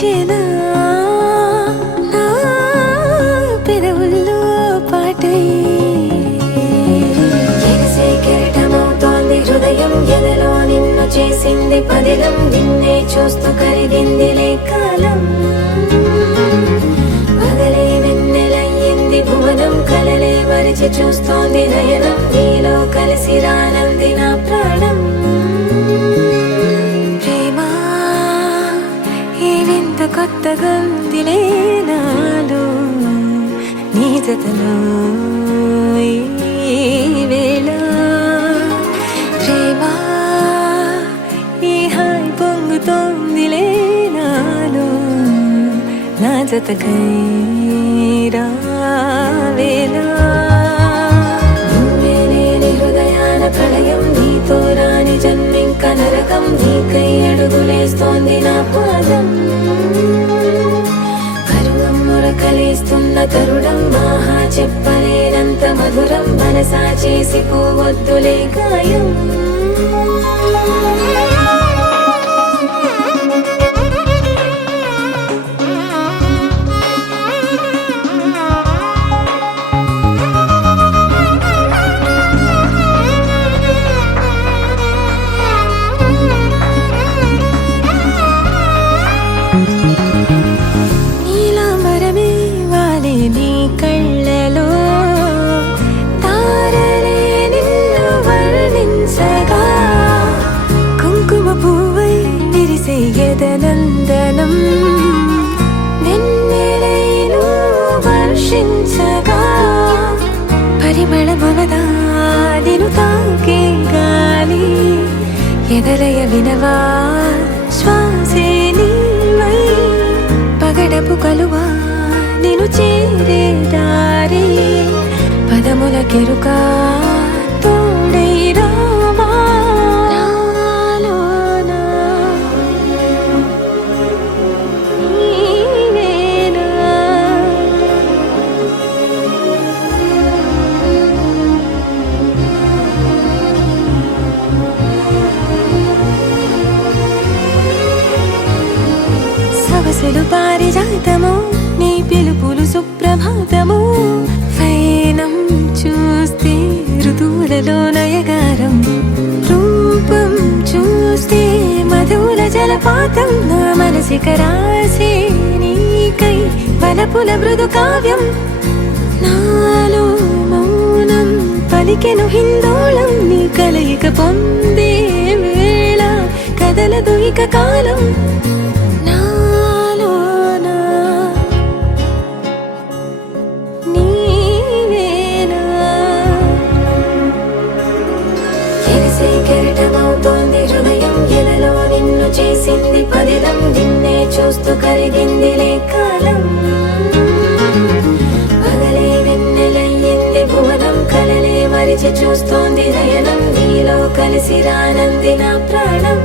వచ్చేనా నా పెదవుల్లో పాటై ఎగసే కెరటమవుతోంది హృదయం ఎదలో నిన్ను చేసింది పదిలం నిన్నే చూస్తూ కరిగిందిలే కాలం పగలే వెన్నెలయ్యింది భువనం కలలే మరిచి చూస్తోంది నయనం నీలో కలిసి రానంది నా ప్రాణం కొత్తగా ఉందిలే నాలో నీ జతలో ఈ వేళ ప్రేమ ఈ హాయి పొంగుతోందిలే నాలో నా జతకై రావేళ నువ్వే లేని హృదయాన ప్రళయం నీతో రాని జన్మింక నరకం నీకై అడుగులేస్తోంది నా పాదం కలిస్తున్న తరుణం మహా చెప్పలేనంత మధురం మనసా చేసి పోవద్దులే గాయం నీ కళ్ళలో తారలే నిన్ను వర్ణించగా కుంకుమ పువ్వై విరిసే ఎదనందనం వెన్నెలైను వర్షించగా పరిమళమవదా నిన్ను తాకే గాలి ఎదలయ వినవా శ్వాసే నీవై పగడపు కలువా నిన్ను చేరే దారి పదముల కెరుక తోడై రావా నాలోనా నీవేనా సవసులు పారిజాతము నీ పిలుపులు సుప్రభాతము ఫైనం చూస్తే ఋతువులలో నయగారం రూపం చూస్తే మధువుల జలపాతం నా మనసిక రాసే నీకై వలపుల మృదు కావ్యం నాలో మౌనం పలికెను హిందోళం నీ కలయిక పొందే వేళ కదలదు ఇక కాలం కెరటమవుతోంది హృదయం ఎదలో నిన్ను చేసింది పదిలం నిన్నే చూస్తూ కరిగిందిలే కాలం పగలే వెన్నెలయ్యింది భువనం కలలే మరిచి చూస్తోంది నయనం నీలో కలిసి రానంది నా ప్రాణం